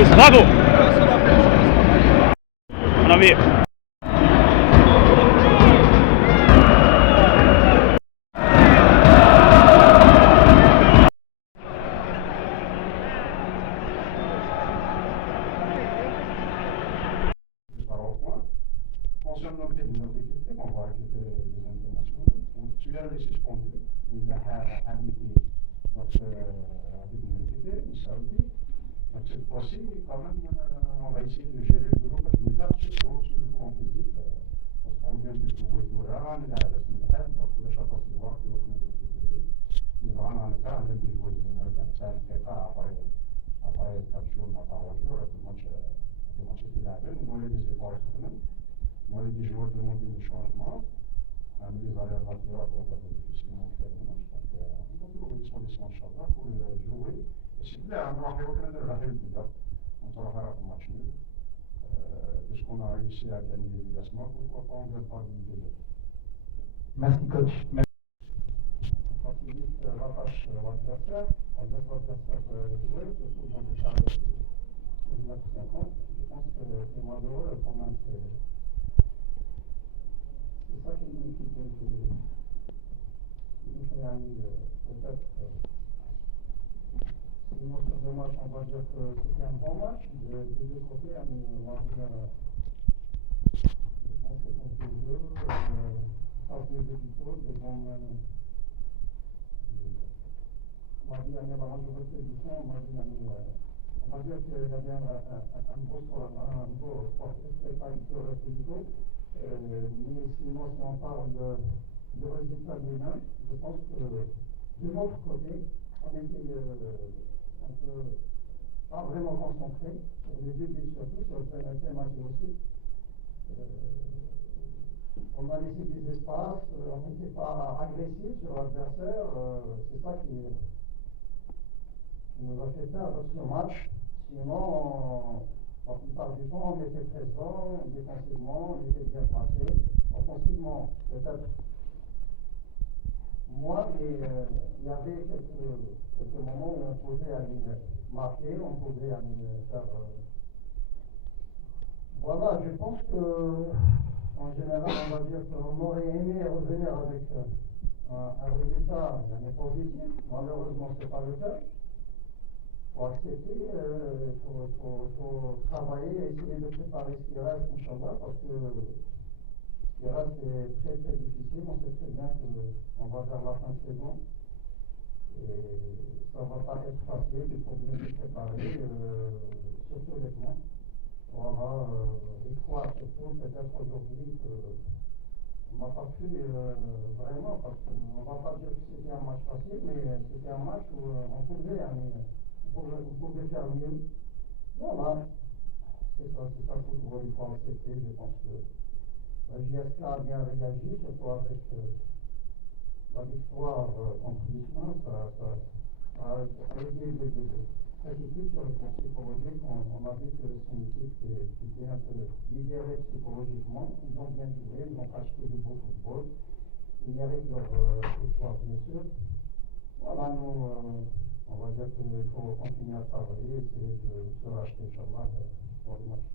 Marius, bravo. On a vu. Concernant notre équipe, on va récupérer les internationaux. Donc, tu viens de les suspendre. Il a habité notre équipe, il Saoudi. Donc, cette fois-ci, quand même, on va essayer de gérer le groupe militaire, surtout sur le plan physique. Parce qu'on vient de jouer Doran, la semaine dernière, donc le chaque fois, c'est de voir que l'autre est équipé. Mais vraiment, dans le cas, on vient de jouer le 25 prépa après 4 jours, on n'a pas rejoué, le match était là, on a des efforts quand même. Moi, les joueurs demandent des changements. Les valeurs latérales vont être difficilement faire le match. Donc, on va trouver des solutions, Inch'Allah, pour jouer. Et s'il vous plaît, on va reconnaître la réalité. On va faire un match nul. Puisqu'on a réussi à gagner les déplacements, pourquoi pas on ne gagne pas le deuxième. Merci, coach. On facilite la tâche de l'adversaire. On laisse l'adversaire jouer, surtout dans des carrés de 1,50 m. Je pense que c'est malheureux, quand même, c'est ça qui nous fait peut-être. Sinon, sur le match, on va dire que c'était un bon match. Des deux côtés, on va dire, je pense que contre le jeu, face de Bédito, devant, on va dire, la majorité du temps, on va dire qu'il y avait un gros sport spectacle sur Bédito. Mais sinon, si on parle du résultat lui-même, je pense que de notre côté, on était un peu pas vraiment concentré sur les deux buts surtout, sur le premier match aussi. On a laissé des espaces, on n'était pas agressif sur l'adversaire, c'est ça qui nous a fait perdre ce match. Sinon, la plupart du temps, on était présent, défensivement, on était bien placé. Offensivement, peut-être moins, mais il y avait quelques moments où on pouvait aller marquer, on pouvait aller faire. Voilà, je pense que, en général, on va dire qu'on aurait aimé revenir avec un résultat positif. Malheureusement, ce n'est pas le cas. Il faut accepter, il faut travailler, essayer de préparer ce qui reste, Inch'Allah, parce que ce qui reste est très très difficile. On sait très bien qu'on va vers la fin de saison et ça ne va pas être facile. Il faut bien se préparer sur tous les plans. Voilà, il faut surtout peut-être aujourd'hui qu'on n'a pas pu vraiment, parce qu'on ne va pas dire que c'était un match facile, mais c'était un match où on pouvait aller. Vous pouvez faire mieux. Voilà, c'est ça le football, il faut accepter. Je pense que la JSK a bien réagi, surtout avec la victoire contre l'Islam. Ça a aidé cette équipe sur le plan psychologique. On a vu que c'est une équipe qui était un peu libérée psychologiquement. Ils ont bien joué, ils ont acheté du beau football. Ils méritent leur victoire, bien sûr. Voilà, nous. On va dire qu'il faut continuer à travailler et essayer de se racheter, Inch'Allah, pour le match.